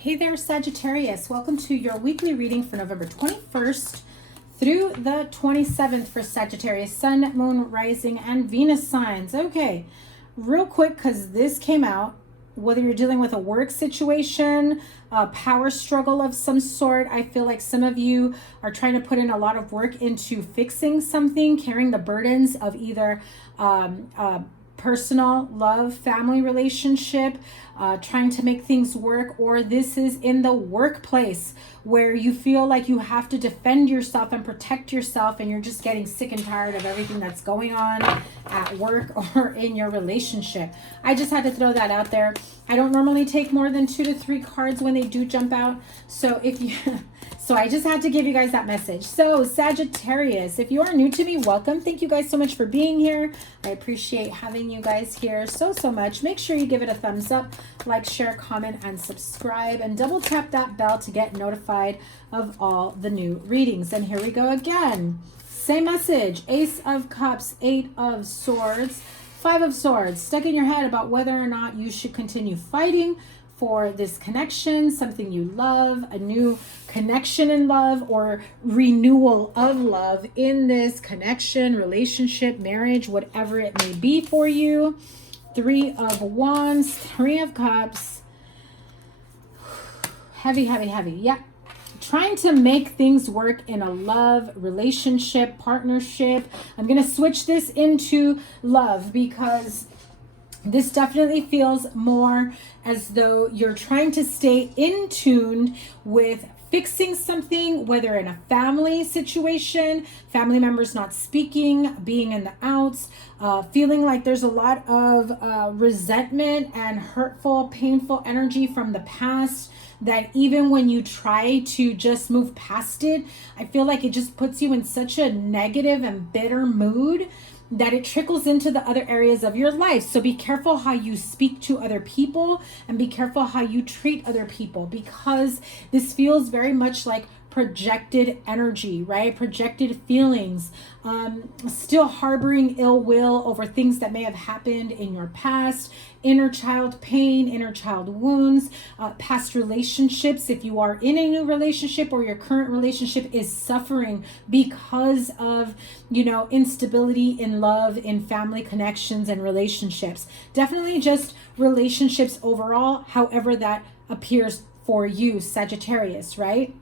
Hey there, Sagittarius. Welcome to your weekly reading for November 21st through the 27th for Sagittarius, Sun, Moon, Rising, and Venus signs. Okay, real quick, because this came out, whether you're dealing with a work situation, a power struggle of some sort, I feel like some of you are trying to put in a lot of work into fixing something, carrying the burdens of either personal, love, family relationship, trying to make things work, or this is in the workplace where you feel like you have to defend yourself and protect yourself, and you're just getting sick and tired of everything that's going on at work or in your relationship. I just had to throw that out there. I don't normally take more than 2 to 3 cards when they do jump out. So if you so I just had to give you guys that message. So Sagittarius, if you are new to me, welcome. Thank you guys so much for being here. I appreciate having you guys here so much. Make sure you give it a thumbs up, like, share, comment, and subscribe, and double tap that bell to get notified of all the new readings. And here we go again. Same message. Ace of Cups, 8 of Swords, 5 of Swords. Stuck in your head about whether or not you should continue fighting for this connection, something you love, a new connection in love, or renewal of love in this connection, relationship, marriage, whatever it may be for you. 3 of Wands, 3 of Cups. Heavy. Yeah. Trying to make things work in a love, relationship, partnership. I'm going to switch this into love because this definitely feels more as though you're trying to stay in tune with fixing something, whether in a family situation, family members not speaking, being in the outs, feeling like there's a lot of resentment and hurtful, painful energy from the past, that even when you try to just move past it, I feel like it just puts you in such a negative and bitter mood that it trickles into the other areas of your life. So be careful how you speak to other people, and be careful how you treat other people, because this feels very much like projected energy, right? Projected feelings, still harboring ill will over things that may have happened in your past, inner child pain, inner child wounds, past relationships. If you are in a new relationship or your current relationship is suffering because of, instability in love, in family connections and relationships. Definitely just relationships overall, however that appears for you, Sagittarius, right?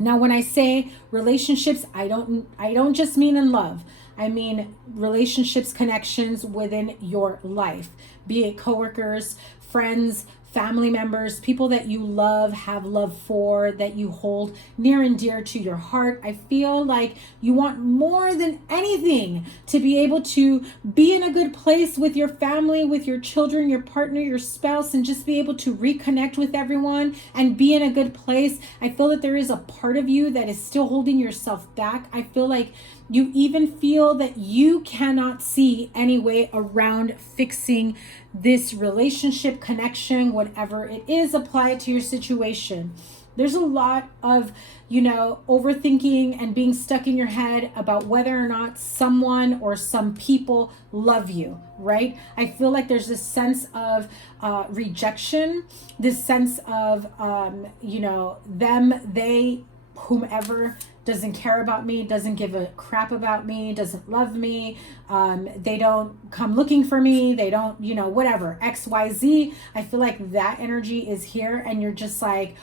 Now, when I say relationships, I don't just mean in love. I mean relationships, connections within your life, be it coworkers, friends, family members, people that you love, have love for, that you hold near and dear to your heart. I feel like you want more than anything to be able to be in a good place with your family, with your children, your partner, your spouse, and just be able to reconnect with everyone and be in a good place. I feel that there is a part of you that is still holding yourself back. I feel like you even feel that you cannot see any way around fixing this relationship, connection, whatever it is, apply it to your situation. There's a lot of, overthinking and being stuck in your head about whether or not someone or some people love you, right? I feel like there's this sense of rejection, this sense of, them, they, whomever doesn't care about me, doesn't give a crap about me, doesn't love me, they don't come looking for me, they don't, whatever, XYZ. I feel like that energy is here, and you're just like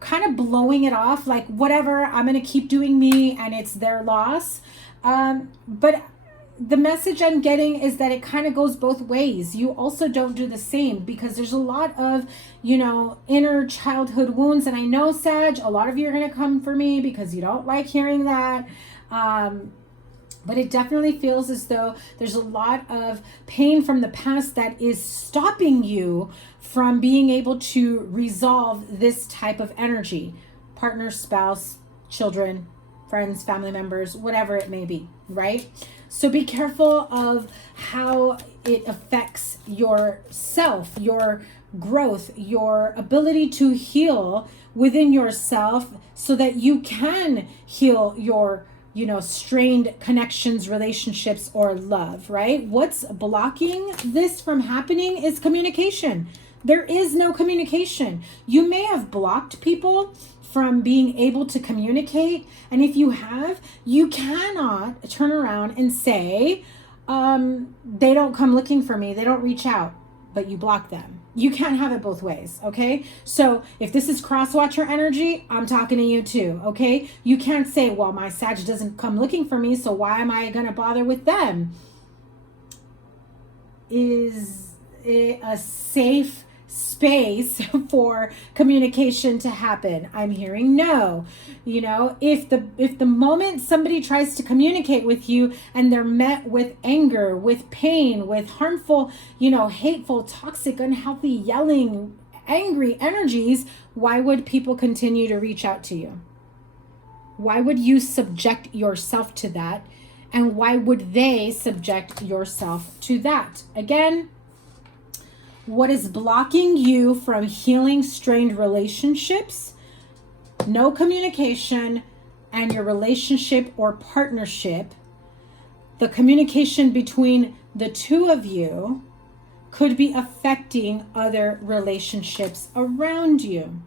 kind of blowing it off, like whatever, I'm gonna keep doing me and it's their loss. But the message I'm getting is that it kind of goes both ways. You also don't do the same, because there's a lot of, inner childhood wounds. And I know, Sag, a lot of you are going to come for me because you don't like hearing that. But it definitely feels as though there's a lot of pain from the past that is stopping you from being able to resolve this type of energy. Partner, spouse, children, friends, family members, whatever it may be, right? So be careful of how it affects yourself, your growth, your ability to heal within yourself, so that you can heal your, strained connections, relationships, or love, right? What's blocking this from happening is communication. There is no communication. You may have blocked people from being able to communicate. And if you have, you cannot turn around and say, they don't come looking for me. They don't reach out, but you block them. You can't have it both ways. Okay. So if this is cross-watcher energy, I'm talking to you too. Okay. You can't say, well, my Sag doesn't come looking for me, so why am I going to bother with them? Is it a safe space for communication to happen? I'm hearing no. You know, if the moment somebody tries to communicate with you and they're met with anger, with pain, with harmful, you know, hateful, toxic, unhealthy, yelling, angry energies, why would people continue to reach out to you? Why would you subject yourself to that? And why would they subject yourself to that? Again, what is blocking you from healing strained relationships, no communication, and your relationship or partnership, the communication between the two of you could be affecting other relationships around you,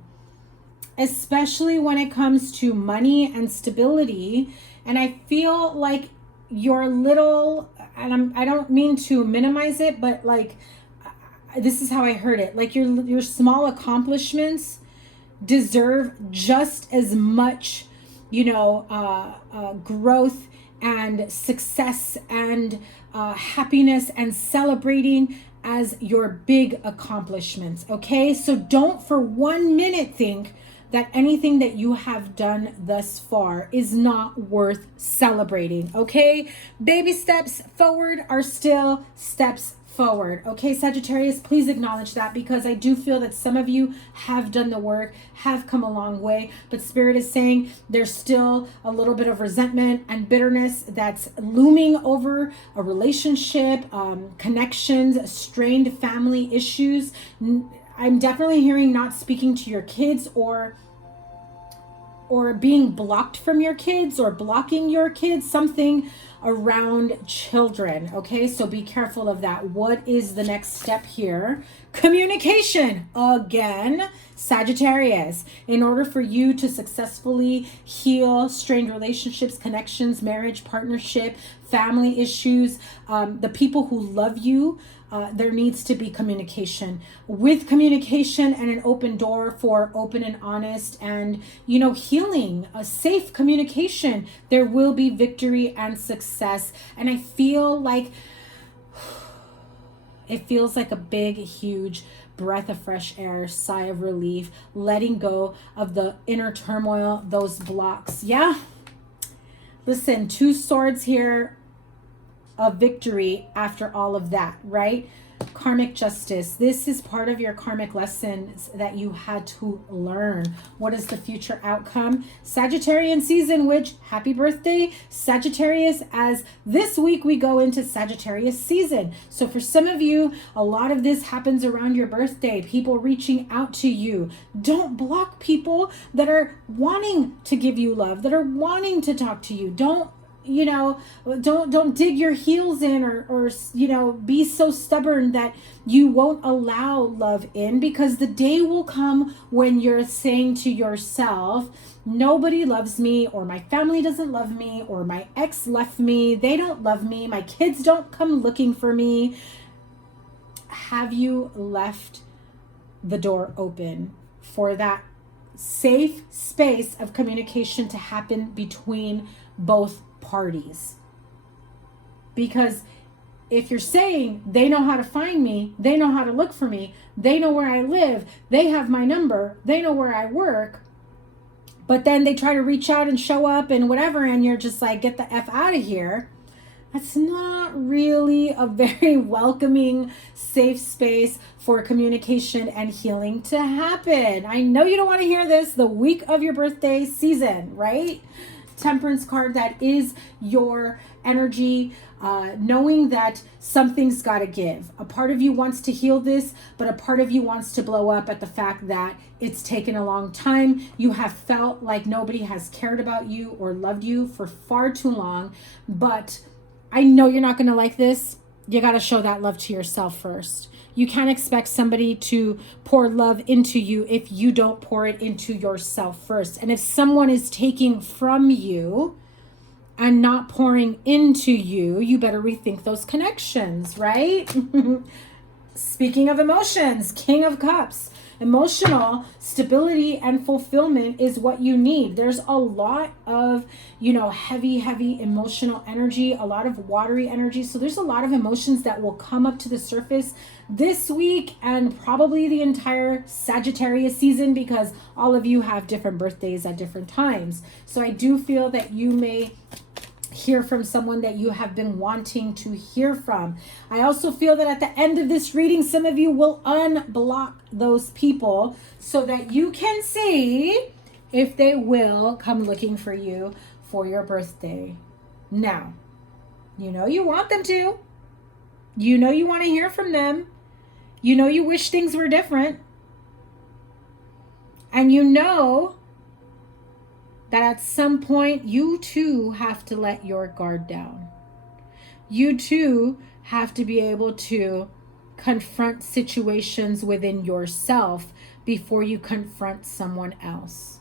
especially when it comes to money and stability. And I feel like your little, and I don't mean to minimize it, but like, this is how I heard it. Like your small accomplishments deserve just as much, you know, growth and success and happiness and celebrating as your big accomplishments. Okay. So don't for 1 minute think that anything that you have done thus far is not worth celebrating. Okay. Baby steps forward are still steps forward. Okay, Sagittarius, please acknowledge that, because I do feel that some of you have done the work, have come a long way, but Spirit is saying there's still a little bit of resentment and bitterness that's looming over a relationship, connections, strained family issues. I'm definitely hearing not speaking to your kids or being blocked from your kids or blocking your kids, something around children. Okay, so be careful of that. What is the next step here? Communication again, Sagittarius. In order for you to successfully heal strained relationships, connections, marriage, partnership, family issues, the people who love you, there needs to be communication. With communication and an open door for open and honest and, you know, healing, a safe communication, there will be victory and success. And I feel like it feels like a big, huge breath of fresh air, sigh of relief, letting go of the inner turmoil, those blocks. Yeah. Listen, 2 swords here of victory after all of that, right? Karmic justice. This is part of your karmic lessons that you had to learn. What is the future outcome? Sagittarian season, which happy birthday, Sagittarius, as this week we go into Sagittarius season. So for some of you, a lot of this happens around your birthday, people reaching out to you. Don't block people that are wanting to give you love, that are wanting to talk to you. Don't dig your heels in or be so stubborn that you won't allow love in, because the day will come when you're saying to yourself, nobody loves me, or my family doesn't love me, or my ex left me, they don't love me, my kids don't come looking for me. Have you left the door open for that safe space of communication to happen between both parties? Because if you're saying they know how to find me, they know how to look for me, they know where I live, they have my number, they know where I work, but then they try to reach out and show up and whatever, and you're just like, get the F out of here. That's not really a very welcoming, safe space for communication and healing to happen. I know you don't want to hear this the week of your birthday season, right? Temperance card, that is your energy, knowing that something's got to give. A part of you wants to heal this, but a part of you wants to blow up at the fact that it's taken a long time. You have felt like nobody has cared about you or loved you for far too long, but I know you're not going to like this. You got to show that love to yourself first. You can't expect somebody to pour love into you if you don't pour it into yourself first. And if someone is taking from you and not pouring into you, you better rethink those connections, right? Speaking of emotions, King of Cups. Emotional stability and fulfillment is what you need. There's a lot of, heavy emotional energy, a lot of watery energy. So there's a lot of emotions that will come up to the surface this week and probably the entire Sagittarius season, because all of you have different birthdays at different times. So I do feel that you may hear from someone that you have been wanting to hear from. I also feel that at the end of this reading, some of you will unblock those people so that you can see if they will come looking for you for your birthday. Now, you want them to. You want to hear from them. You wish things were different. And that at some point you too have to let your guard down. You too have to be able to confront situations within yourself before you confront someone else.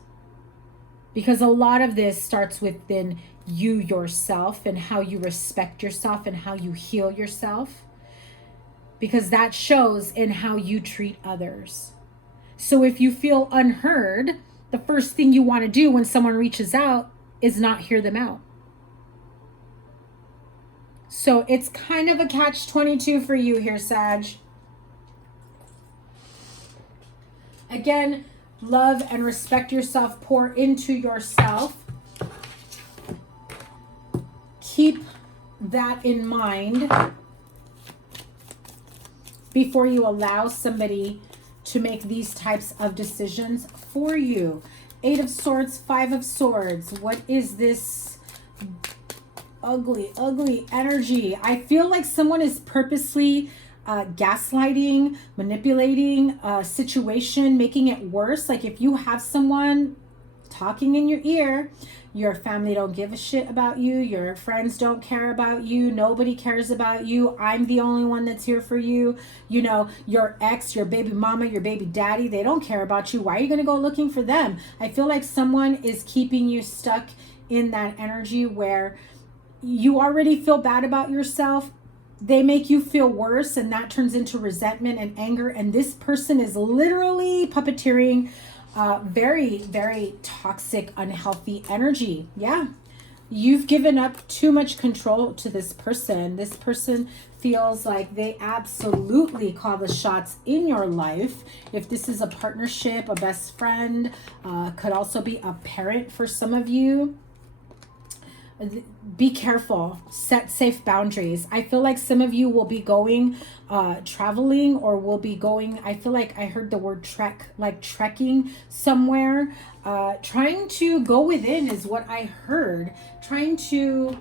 Because a lot of this starts within you yourself and how you respect yourself and how you heal yourself. Because that shows in how you treat others. So if you feel unheard, the first thing you want to do when someone reaches out is not hear them out. So it's kind of a catch-22 for you here, Sag. Again, love and respect yourself. Pour into yourself. Keep that in mind before you allow somebody to make these types of decisions for you. 8 of Swords, 5 of Swords. What is this ugly energy? I feel like someone is purposely gaslighting, manipulating a situation, making it worse. Like if you have someone talking in your ear, your family don't give a shit about you, your friends don't care about you, nobody cares about you, I'm the only one that's here for you, your ex, your baby mama, your baby daddy, they don't care about you. Why are you going to go looking for them? I feel like someone is keeping you stuck in that energy where you already feel bad about yourself. They make you feel worse, and that turns into resentment and anger, and this person is literally puppeteering very, very toxic, unhealthy energy. Yeah. You've given up too much control to this person. This person feels like they absolutely call the shots in your life. If this is a partnership, a best friend, could also be a parent for some of you. Be careful. Set safe boundaries. I feel like some of you will be going traveling, or will be going, I feel like I heard the word trek, like trekking somewhere. Trying to go within is what I heard. Trying to,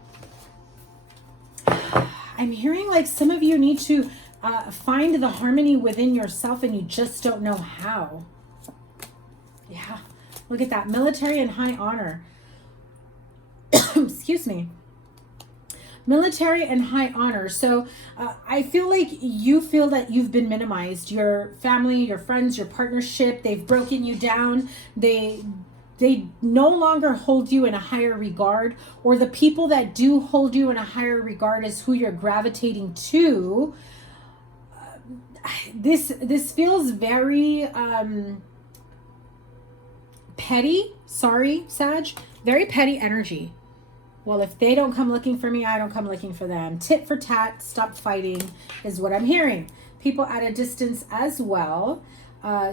I'm hearing like some of you need to find the harmony within yourself, and you just don't know how. Yeah, look at that. Military and high honor. Excuse me. Military and high honor. So I feel like you feel that you've been minimized. Your family, your friends, your partnership, they've broken you down. They no longer hold you in a higher regard, or the people that do hold you in a higher regard is who you're gravitating to. This feels very petty. Sorry, Sag. Very petty energy. Well, if they don't come looking for me, I don't come looking for them. Tit for tat, stop fighting is what I'm hearing. People at a distance as well.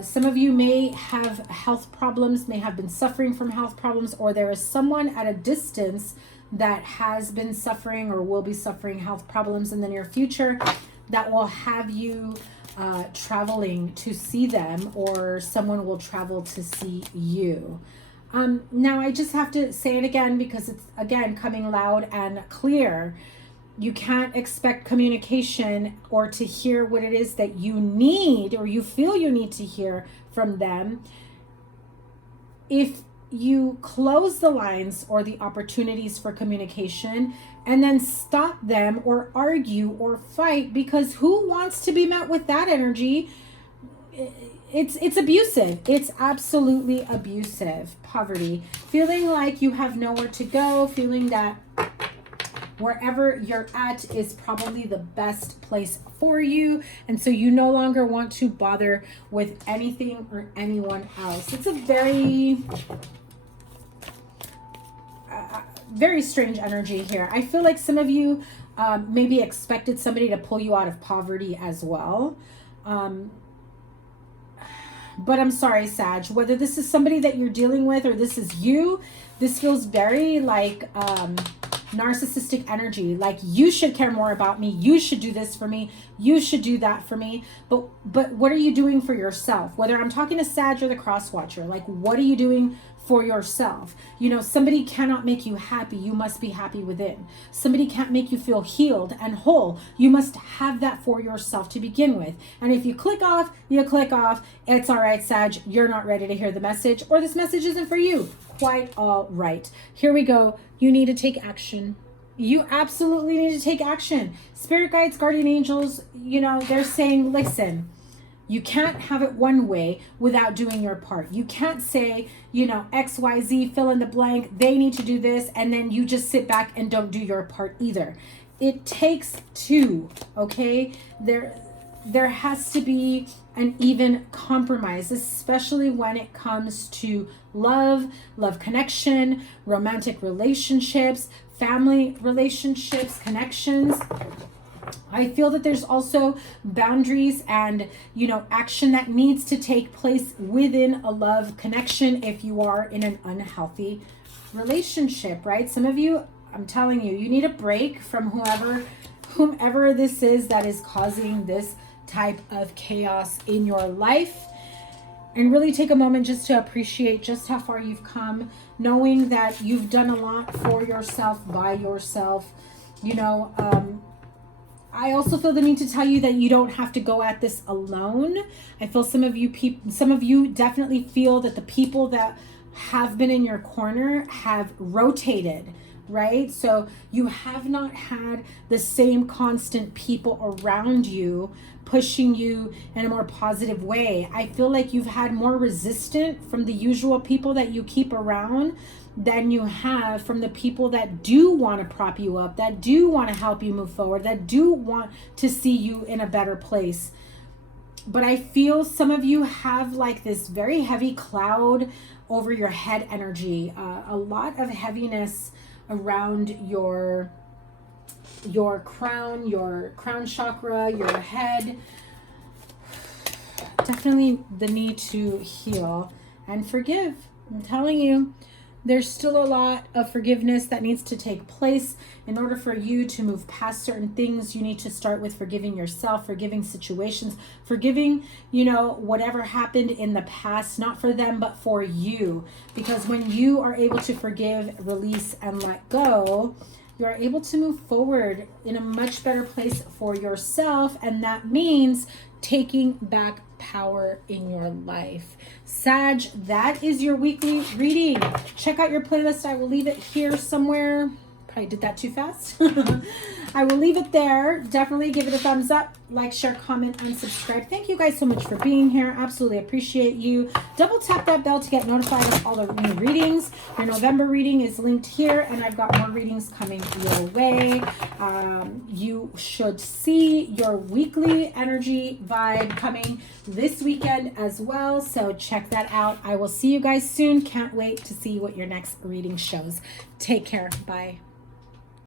Some of you may have health problems, may have been suffering from health problems, or there is someone at a distance that has been suffering or will be suffering health problems in the near future that will have you traveling to see them, or someone will travel to see you. Now I just have to say it again because it's again coming loud and clear. You can't expect communication or to hear what it is that you need or you feel you need to hear from them if you close the lines or the opportunities for communication and then stop them or argue or fight, because who wants to be met with that energy? It's abusive. It's absolutely abusive. Poverty. Feeling like you have nowhere to go, feeling that wherever you're at is probably the best place for you, and so you no longer want to bother with anything or anyone else. It's a very very strange energy here. I feel like some of you maybe expected somebody to pull you out of poverty as well. But I'm sorry, Sag, whether this is somebody that you're dealing with or this is you, this feels very like narcissistic energy. Like, you should care more about me. You should do this for me. You should do that for me. But what are you doing for yourself? Whether I'm talking to Sag or the cross watcher, like, what are you doing for yourself? You know, somebody cannot make you happy. You must be happy within. Somebody can't make you feel healed and whole. You must have that for yourself to begin with. And if you click off, you click off. It's all right, Sag. You're not ready to hear the message, or this message isn't for you. Quite all right. Here we go. You need to take action. You absolutely need to take action. Spirit guides, guardian angels, you know, they're saying, listen, you can't have it one way without doing your part. You can't say, you know, X, Y, Z, fill in the blank, they need to do this, and then you just sit back and don't do your part either. It takes two, okay? There has to be an even compromise, especially when it comes to love connection, romantic relationships, family relationships, connections. I feel that there's also boundaries and, you know, action that needs to take place within a love connection if you are in an unhealthy relationship, right? Some of you, I'm telling you, you need a break from whomever this is that is causing this type of chaos in your life, and really take a moment just to appreciate just how far you've come, knowing that you've done a lot for yourself, by yourself. You know, I also feel the need to tell you that you don't have to go at this alone. I feel some of you definitely feel that the people that have been in your corner have rotated, right? So you have not had the same constant people around you pushing you in a more positive way. I feel like you've had more resistance from the usual people that you keep around than you have from the people that do want to prop you up, that do want to help you move forward, that do want to see you in a better place. But I feel some of you have like this very heavy cloud over your head energy, a lot of heaviness around your crown chakra, your head. Definitely the need to heal and forgive. I'm telling you, there's still a lot of forgiveness that needs to take place. In order for you to move past certain things, you need to start with forgiving yourself, forgiving situations, forgiving, you know, whatever happened in the past, not for them, but for you. Because when you are able to forgive, release, and let go, you are able to move forward in a much better place for yourself. And that means taking back power in your life. Sag, that is your weekly reading. Check out your playlist. I will leave it here somewhere. Probably did that too fast. I will leave it there. Definitely give it a thumbs up, like, share, comment, and subscribe. Thank you guys so much for being here. Absolutely appreciate you. Double tap that bell to get notified of all the new readings. Your November reading is linked here, and I've got more readings coming your way. You should see your weekly energy vibe coming this weekend as well, so check that out. I will see you guys soon. Can't wait to see what your next reading shows. Take care. Bye.